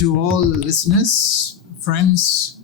to all the listeners, friends,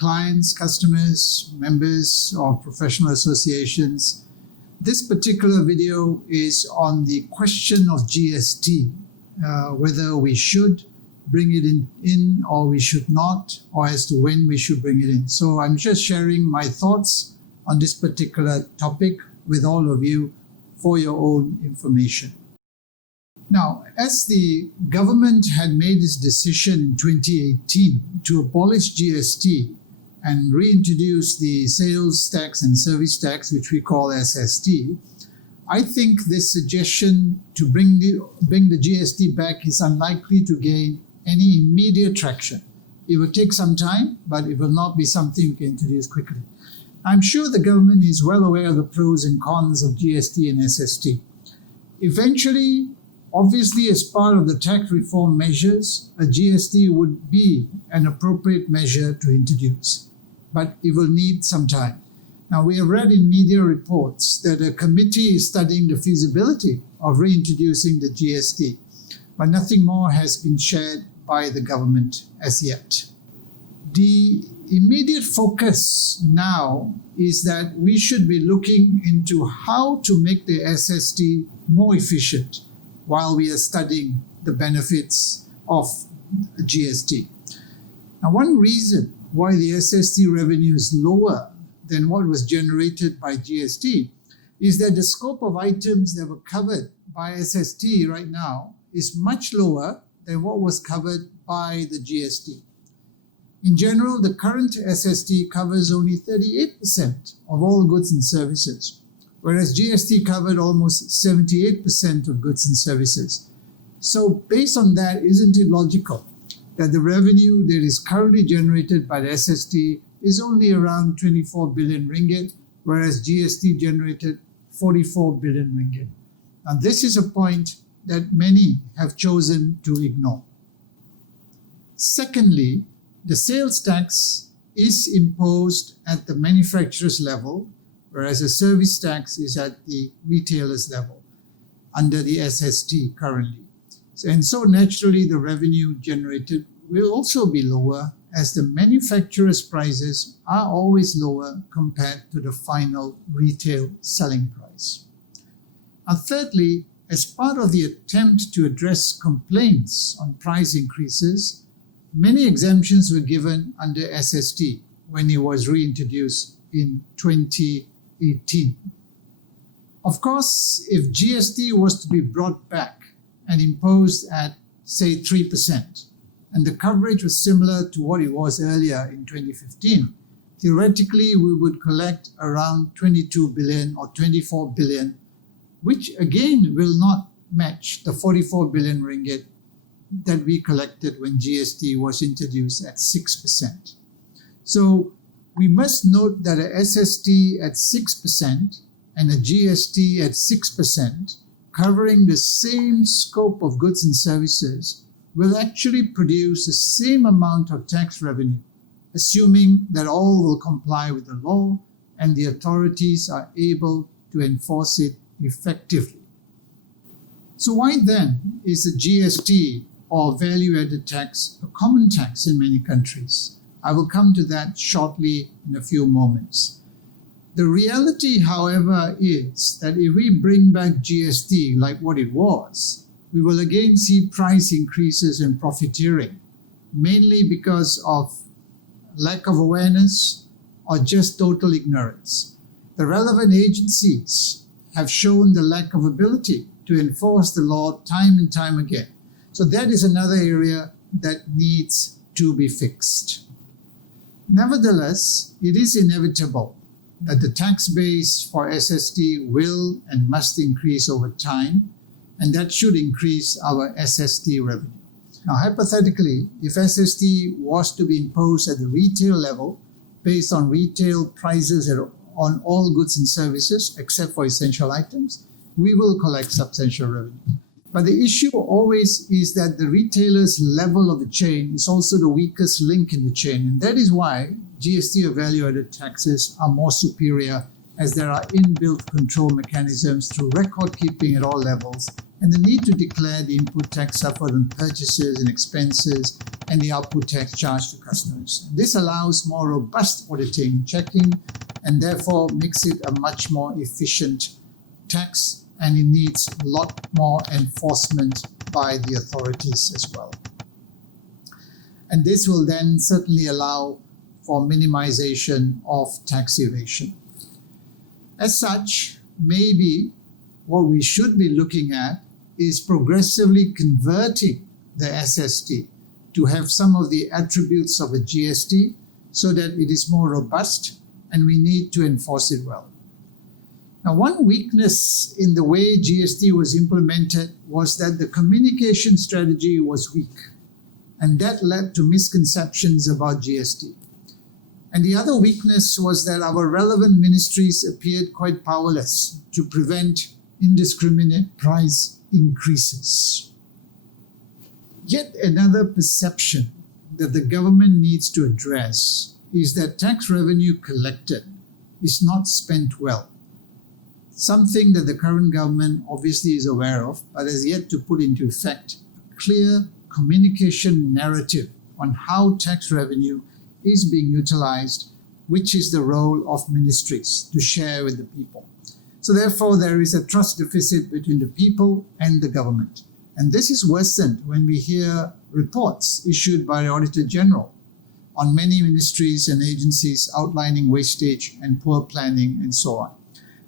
clients, customers, members of professional associations. This particular video is on the question of GST, whether we should bring it in or we should not, or as to when we should bring it in. So I'm just sharing my thoughts on this particular topic with all of you for your own information. Now, as the government had made its decision in 2018 to abolish GST and reintroduce the sales tax and service tax, which we call SST, I think this suggestion to bring the GST back is unlikely to gain any immediate traction. It will take some time, but it will not be something we can introduce quickly. I'm sure the government is well aware of the pros and cons of GST and SST. Eventually, obviously, as part of the tax reform measures, a GST would be an appropriate measure to introduce, but it will need some time. Now, we have read in media reports that a committee is studying the feasibility of reintroducing the GST, but nothing more has been shared by the government as yet. The immediate focus now is that we should be looking into how to make the SST more efficient while we are studying the benefits of GST. Now, one reason why the SST revenue is lower than what was generated by GST is that the scope of items that were covered by SST right now is much lower than what was covered by the GST. In general, the current SST covers only 38% of all goods and services, whereas GST covered almost 78% of goods and services. So based on that, isn't it logical that the revenue that is currently generated by the SST is only around 24 billion ringgit, whereas GST generated 44 billion ringgit? Now, this is a point that many have chosen to ignore. Secondly, the sales tax is imposed at the manufacturer's level, whereas the service tax is at the retailer's level under the SST currently. And so naturally, the revenue generated will also be lower, as the manufacturer's prices are always lower compared to the final retail selling price. And thirdly, as part of the attempt to address complaints on price increases, many exemptions were given under SST when it was reintroduced in 2018. Of course, if GST was to be brought back and imposed at, say, 3%, and the coverage was similar to what it was earlier in 2015, theoretically we would collect around 22 billion or 24 billion, which again will not match the 44 billion ringgit that we collected when GST was introduced at 6%. So we must note that a SST at 6% and a GST at 6%, covering the same scope of goods and services, will actually produce the same amount of tax revenue, assuming that all will comply with the law and the authorities are able to enforce it effectively. So why then is the GST or value-added tax a common tax in many countries? I will come to that shortly in a few moments. The reality, however, is that if we bring back GST like what it was, we will again see price increases and profiteering, mainly because of lack of awareness or just total ignorance. The relevant agencies have shown the lack of ability to enforce the law time and time again. So that is another area that needs to be fixed. Nevertheless, it is inevitable that the tax base for SST will and must increase over time, and that should increase our SST revenue. Now, hypothetically, if SST was to be imposed at the retail level, based on retail prices on all goods and services, except for essential items, we will collect substantial revenue. But the issue always is that the retailer's level of the chain is also the weakest link in the chain. And that is why GST or value-added taxes are more superior, as there are inbuilt control mechanisms through record keeping at all levels and the need to declare the input tax suffered on purchases and expenses and the output tax charged to customers. This allows more robust auditing, checking, and therefore makes it a much more efficient tax, and it needs a lot more enforcement by the authorities as well. And this will then certainly allow for minimization of tax evasion. As such, maybe what we should be looking at is progressively converting the SST to have some of the attributes of a GST so that it is more robust and we need to enforce it well. Now, one weakness in the way GST was implemented was that the communication strategy was weak, and that led to misconceptions about GST. And the other weakness was that our relevant ministries appeared quite powerless to prevent indiscriminate price increases. Yet another perception that the government needs to address is that tax revenue collected is not spent well. Something that the current government obviously is aware of, but has yet to put into effect a clear communication narrative on how tax revenue is being utilized, which is the role of ministries to share with the people. So therefore, there is a trust deficit between the people and the government. And this is worsened when we hear reports issued by the Auditor General on many ministries and agencies outlining wastage and poor planning and so on.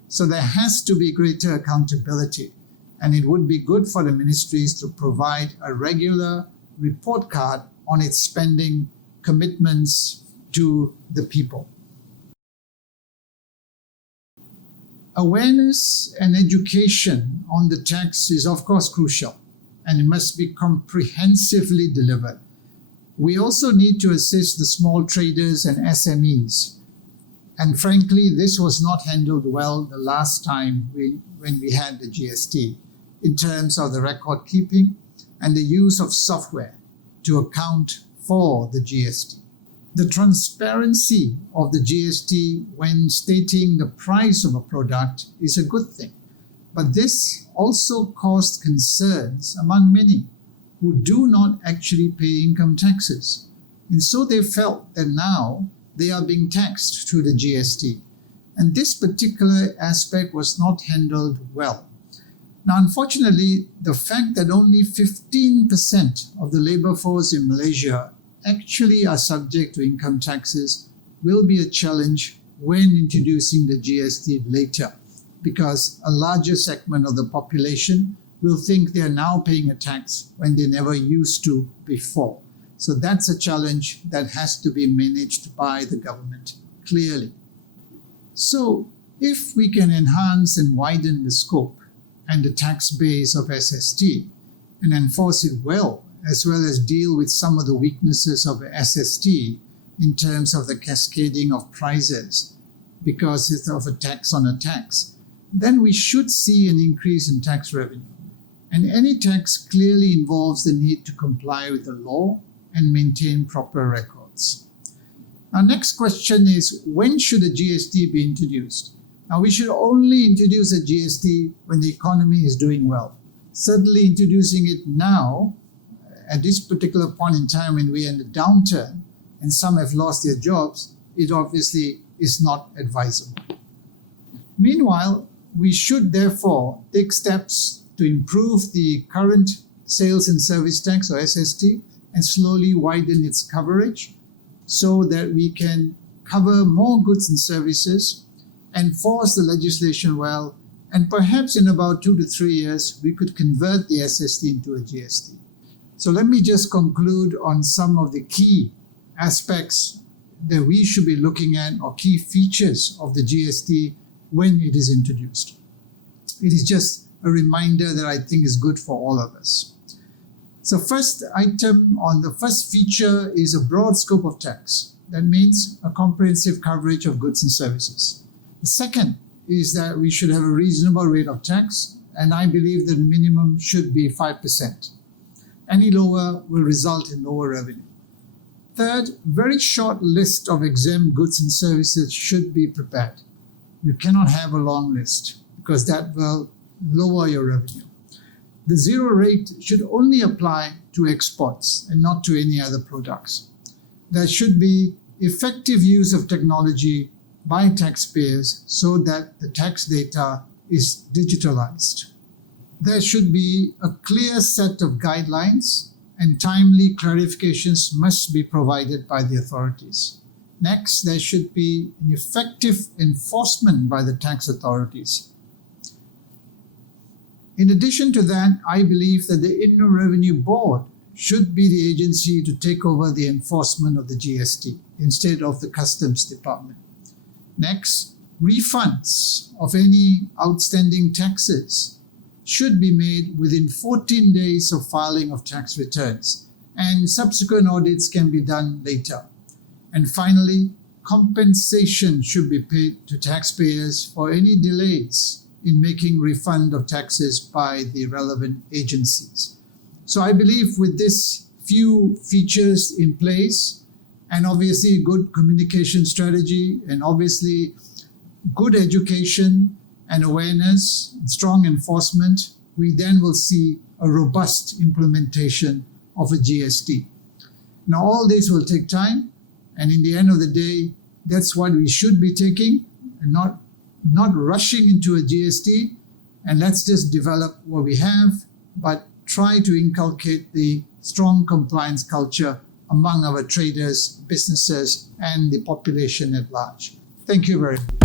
So there has to be greater accountability, and it would be good for the ministries to provide a regular report card on its spending commitments to the people. Awareness and education on the tax is of course crucial, and it must be comprehensively delivered. We also need to assist the small traders and SMEs. And frankly, this was not handled well the last time when we had the GST in terms of the record keeping and the use of software to account for the GST. The transparency of the GST when stating the price of a product is a good thing, but this also caused concerns among many who do not actually pay income taxes. And so they felt that now they are being taxed through the GST. And this particular aspect was not handled well. Now, unfortunately, the fact that only 15% of the labor force in Malaysia actually are subject to income taxes will be a challenge when introducing the GST later, because a larger segment of the population will think they are now paying a tax when they never used to before. So that's a challenge that has to be managed by the government, clearly. So if we can enhance and widen the scope and the tax base of SST and enforce it well as deal with some of the weaknesses of SST in terms of the cascading of prices because it's of a tax on a tax, then we should see an increase in tax revenue. And any tax clearly involves the need to comply with the law and maintain proper records. Our next question is, when should a GST be introduced? Now, we should only introduce a GST when the economy is doing well. Certainly introducing it now, at this particular point in time when we are in a downturn and some have lost their jobs, it obviously is not advisable. Meanwhile, we should therefore take steps to improve the current sales and service tax, or SST, and slowly widen its coverage so that we can cover more goods and services, enforce the legislation well, and perhaps in about 2 to 3 years, we could convert the SST into a GST. So let me just conclude on some of the key aspects that we should be looking at, or key features of the GST when it is introduced. It is just a reminder that I think is good for all of us. So first item on the first feature is a broad scope of tax. That means a comprehensive coverage of goods and services. The second is that we should have a reasonable rate of tax, and I believe that the minimum should be 5%. Any lower will result in lower revenue. Third, very short list of exempt goods and services should be prepared. You cannot have a long list because that will lower your revenue. The zero rate should only apply to exports and not to any other products. There should be effective use of technology by taxpayers so that the tax data is digitalized. There should be a clear set of guidelines and timely clarifications must be provided by the authorities. Next, there should be an effective enforcement by the tax authorities. In addition to that, I believe that the Inland Revenue Board should be the agency to take over the enforcement of the GST instead of the Customs Department. Next, refunds of any outstanding taxes should be made within 14 days of filing of tax returns, and subsequent audits can be done later. And finally, compensation should be paid to taxpayers for any delays in making refund of taxes by the relevant agencies. So I believe with this few features in place, and obviously good communication strategy, and obviously good education and awareness, strong enforcement, we then will see a robust implementation of a GST. Now all this will take time, and in the end of the day, that's what we should be taking, and not rushing into a GST, and let's just develop what we have, but try to inculcate the strong compliance culture among our traders, businesses, and the population at large. Thank you very much.